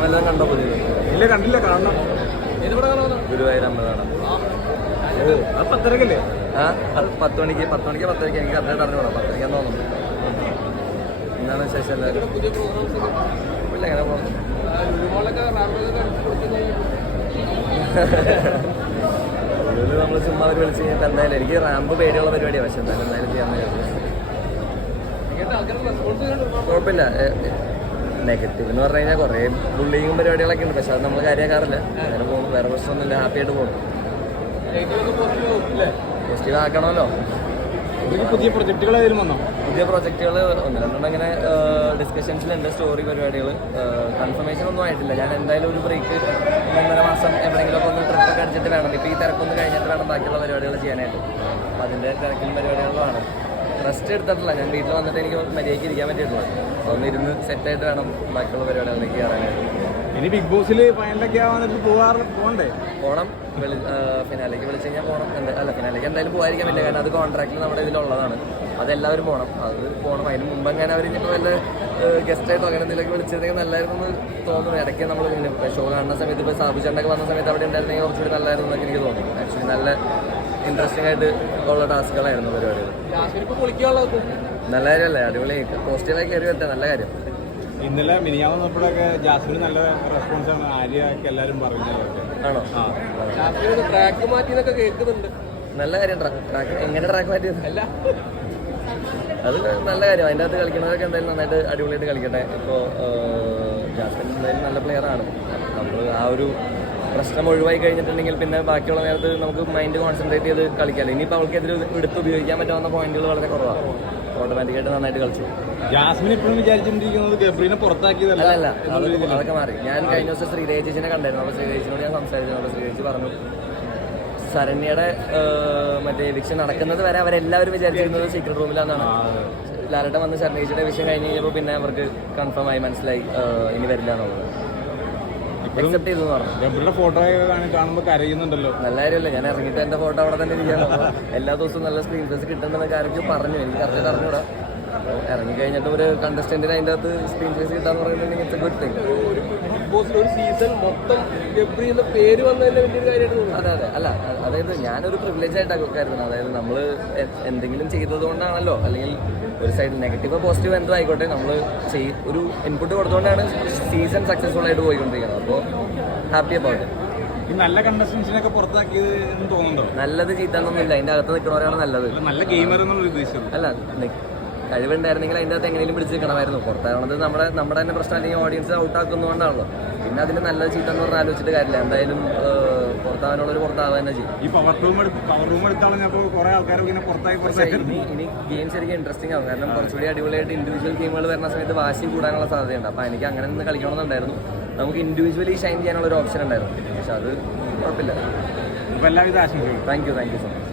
പടം എല്ലാം കണ്ടോ പുതിയത്? ഇല്ല, കണ്ടില്ല, കാണണം. ഗുരുവായൂർ അമ്പലമാണ്. ഓ, അത് 10:30 ആ, അത് 10 മണിക്ക് എനിക്ക് കറക്റ്റായിട്ട് അറിഞ്ഞോളാം. 10 മണിക്കാന്ന് തോന്നുന്നു. എന്താണ് വിശേഷം എല്ലാവരും? ഇല്ല, എങ്ങനെ പോകുന്നു? നമ്മൾ ചുമ്മാ അവർ വിളിച്ച് കഴിഞ്ഞാൽ എന്തായാലും എനിക്ക് റാമ്പ് പേടിയുള്ള പരിപാടിയാണ്. പക്ഷെ എന്തായാലും ചെയ്യാമെന്ന് കുഴപ്പമില്ല. നെഗറ്റീവ് എന്ന് പറഞ്ഞു കഴിഞ്ഞാൽ കുറേ ബുള്ളിങ്ങും പരിപാടികളൊക്കെ ഉണ്ട്. പക്ഷെ അത് നമ്മൾ കാര്യമാക്കാറില്ല. അങ്ങനെ പോകുന്നു, വേറെ പ്രശ്നമൊന്നുമില്ല. ഹാപ്പിയായിട്ട് പോകുന്നു. പോസിറ്റീവ് ആക്കണമല്ലോ. പുതിയ പ്രൊജക്ടുകൾ ഏതെങ്കിലും വന്നോ? പുതിയ പ്രൊജക്റ്റുകൾ ഒന്ന് രണ്ടെണ്ണം ഇങ്ങനെ ഡിസ്കഷൻസിലുണ്ട്. സ്റ്റോറി പരിപാടികൾ കൺഫർമേഷൻ ഒന്നും ആയിട്ടില്ല. ഞാൻ എന്തായാലും ഒരു ബ്രേക്ക് 1.5 മാസം എവിടെയെങ്കിലുമൊക്കെ ഒന്ന് ട്രിപ്പൊക്കെ അടിച്ചിട്ട് വേണം. ഇപ്പോൾ ഈ തിരക്കൊന്ന് കഴിഞ്ഞിട്ട് വേണം ബാക്കിയുള്ള പരിപാടികൾ ചെയ്യാനായിട്ട്. അപ്പോൾ അതിൻ്റെ തിരക്കിലും പരിപാടികളുമാണ്. റെസ്റ്റ് എടുത്തിട്ടില്ല. ഞാൻ വീട്ടിൽ വന്നിട്ട് എനിക്ക് മര്യാദയ്ക്ക് ഇരിക്കാൻ പറ്റിയിട്ടുള്ളൂ. അപ്പോൾ ഒന്ന് ഇരുന്ന് സെറ്റായിട്ട് വേണം ബാക്കിയുള്ള പരിപാടികളിലേക്ക് കയറാനായിട്ട്. ഇനി ബിഗ് ബോസിൽ ഫൈനലൊക്കെ ആവാൻ പോകണ്ടേ? പോകണം. ഫിനാലേക്ക് വിളിച്ച് കഴിഞ്ഞാൽ പോകണം. അല്ല, ഫിനാലേക്ക് എന്തായാലും പോകാതിരിക്കാൻ പറ്റില്ല. കാരണം അത് കോൺട്രാക്റ്റിൽ നമ്മുടെ ഇതിലുള്ളതാണ്. അതെല്ലാവരും പോകണം. അതിന് മുമ്പ് അങ്ങനെ അവർ ഇനിയിപ്പോൾ വല്ല ഗസ്റ്റായിട്ടോ അങ്ങനെ എന്തെങ്കിലുമൊക്കെ വിളിച്ചിരുന്നെങ്കിൽ നല്ലായിരുന്നു എന്ന് തോന്നുന്നു. ഇടയ്ക്ക് നമ്മൾ ഷോ കാണുന്ന സമയത്ത് ഇപ്പോൾ സാബു ചേട്ടനൊക്കെ വന്ന സമയത്ത് അവിടെ ഉണ്ടായിരുന്നെങ്കിൽ കുറച്ചുകൂടി നല്ലായിരുന്നു എന്നൊക്കെ എനിക്ക് തോന്നുന്നു. ആക്ച്വലി നല്ല ഇൻട്രസ്റ്റിംഗ് ആയിട്ട് ഉള്ള ടാസ്കുകളായിരുന്നു പരിപാടികൾ. നല്ല കാര്യമല്ലേ? അടിപൊളി പോസ്റ്റിലേക്ക് കയറി വരട്ടെ. നല്ല കാര്യം. ഇന്നലെ മിനിയാവുന്നപ്പോഴൊക്കെ ജാസ്മിന് നല്ല റെസ്പോൺസാണ് ആര്യൊക്കെ എല്ലാവരും പറയുന്നത്. ആണോ? ട്രാക്ക് മാറ്റി എന്നൊക്കെ കേൾക്കുന്നുണ്ട്. നല്ല കാര്യം. ട്രാക്ക് എങ്ങനെ ട്രാക്ക് മാറ്റിയത്? അല്ല, അത് നല്ല കാര്യം. അതിൻ്റെ അകത്ത് കളിക്കുന്നവരൊക്കെ എന്തായാലും നന്നായിട്ട് അടിപൊളിയായിട്ട് കളിക്കട്ടെ. ഇപ്പോൾ ജാസ്മിൻ എന്തായാലും നല്ല പ്ലെയറാണ്. നമ്മൾ ആ ഒരു പ്രശ്നം ഒഴിവായി കഴിഞ്ഞിട്ടുണ്ടെങ്കിൽ പിന്നെ ബാക്കിയുള്ള നേരത്ത് നമുക്ക് മൈൻഡ് കോൺസെൻട്രേറ്റ് ചെയ്ത് കളിക്കാമല്ലോ. ഇനിയിപ്പോൾ അവൾക്കെതിരെ എടുത്ത് ഉപയോഗിക്കാൻ പറ്റാവുന്ന പോയിന്റുകൾ വളരെ കുറവാണ്. ഓട്ടോമാറ്റിക്കായിട്ട് നന്നായിട്ട് കളിച്ചു. ജാസ്മിൻ ഇപ്പോഴും വിചാരിച്ചിരിക്കുന്നത് ഗബ്രീനെ പുറത്താക്കിയതല്ല. അല്ല, അതൊക്കെ മാറി. ഞാൻ കഴിഞ്ഞ ദിവസം ശ്രീരേഖ ചേച്ചിനെ കണ്ടായിരുന്നു. അപ്പോൾ ശ്രീരേഖ ചേച്ചിനോട് ഞാൻ സംസാരിച്ചു. അപ്പോൾ ശ്രീരേഖ ചേച്ചി പറഞ്ഞു ശരണ്യയുടെ മറ്റേ എവിക്ഷൻ നടക്കുന്നത് വരെ അവരെല്ലാവരും വിചാരിച്ചിരുന്നത് സീക്രട്ട് റൂമിലാണെന്നാണ്. ലാലേട്ടൻ വന്ന് ശരണ്യ ചേച്ചിയുടെ വിഷയം കഴിഞ്ഞ് കഴിഞ്ഞപ്പോൾ പിന്നെ അവർക്ക് കൺഫേം ആയി, മനസ്സിലായി ഇനി വരില്ല എന്നുള്ളത്. അക്സെപ്റ്റ് ചെയ്തു എന്ന് പറഞ്ഞു. ഗബ്രിയുടെ ഫോട്ടോ കാണുമ്പോൾ കരയുന്നുണ്ടല്ലോ. നല്ല കാര്യമല്ലേ? ഞാൻ ഇറങ്ങിയിട്ട് എൻ്റെ ഫോട്ടോ അവിടെ തന്നെ ഇരിക്കുകയാണ്. എല്ലാ ദിവസവും നല്ല സ്ക്രീൻ സ്പേസ് കിട്ടുന്നതൊക്കെ ആരൊക്കെ പറഞ്ഞു. എനിക്ക് കറക്റ്റായിട്ട് അറിഞ്ഞൂടാ. അപ്പോൾ ഇറങ്ങിക്കഴിഞ്ഞിട്ട് ഒരു കണ്ടസ്റ്റന്റിന് അതിൻ്റെ അകത്ത് സ്ക്രീൻ സ്പേസ് കിട്ടാന്ന് പറയുന്നുണ്ടെങ്കിൽ ഇറ്റ്സ് എ ഗുഡ് തിങ്. ഒരു സീസൺ മൊത്തം ഗബ്രി എന്ന പേര് വന്നതിന്റെ വലിയൊരു കാര്യമായിട്ട്. അതെ. അല്ല, അതായത് ഞാനൊരു പ്രിവിലേജ് ആയിട്ടാണ് കരുതുന്നത്. അതായത് നമ്മൾ എന്തെങ്കിലും ചെയ്തത് കൊണ്ടാണല്ലോ, അല്ലെങ്കിൽ ഒരു സൈഡിൽ നെഗറ്റീവോ പോസിറ്റീവോ എന്തോ ആയിക്കോട്ടെ, നമ്മൾ ഒരു ഇൻപുട്ട് കൊടുത്തുകൊണ്ടാണ് സീസൺ സക്സസ്ഫുൾ ആയിട്ട് പോയിക്കൊണ്ടിരിക്കുന്നത്. അപ്പോൾ ഹാപ്പി അബൌട്ട്. ഈ നല്ല കണ്ടസ്റ്റൻസിനൊക്കെ പുറത്താക്കിയത് എന്ന് തോന്നുന്നുണ്ടോ? നല്ലത് ചീത്താന്നൊന്നുമില്ല. അതിൻ്റെ അകത്ത് നിൽക്കുന്നവരാണ് നല്ലത്. നല്ല ഗെയിമർ എന്നുള്ള ഉദ്ദേശം അല്ല, കഴിവുണ്ടായിരുന്നെങ്കിൽ അതിൻ്റെ അകത്ത് എങ്ങനെയും പിടിച്ച് നിൽക്കണമായിരുന്നു. പുറത്താകണത് നമ്മുടെ തന്നെ പ്രശ്നം, അല്ലെങ്കിൽ ഓഡിയൻസ് ഔട്ടാക്കുന്നതുകൊണ്ടാണല്ലോ. പിന്നെ അതിന് നല്ലത് ചീത്ത എന്ന് പറഞ്ഞാൽ ആലോചിച്ചിട്ട് കാര്യമില്ല. എന്തായാലും പുറത്താവാനുള്ളൊരു പുറത്താവുക തന്നെ ചെയ്യും. ഈ പവർ റൂം എടുത്താളഞ്ഞപ്പോൾ കുറെ ആൾക്കാർ ഇങ്ങനെ ഇനി ഗെയിം ശരിക്കും ഇൻട്രസ്റ്റിംഗ് ആവും. കാരണം കുറച്ചുകൂടി അടിപൊളിയായിട്ട് ഇൻഡിവിജ്വൽ ഗെയിമുകൾ വരുന്ന സമയത്ത് വാശി കൂടാനുള്ള സാധ്യതയുണ്ട്. അപ്പോൾ എനിക്ക് അങ്ങനെ നിന്ന് കളിക്കണമെന്നുണ്ടായിരുന്നു. നമുക്ക് ഇൻഡിവിജ്വലി ഷൈൻ ചെയ്യാനുള്ള ഒരു ഓപ്ഷൻ ഉണ്ടായിരുന്നു. പക്ഷെ അത് കുഴപ്പമില്ല. എല്ലാവിധ ആശംസകളും. Thank you so much.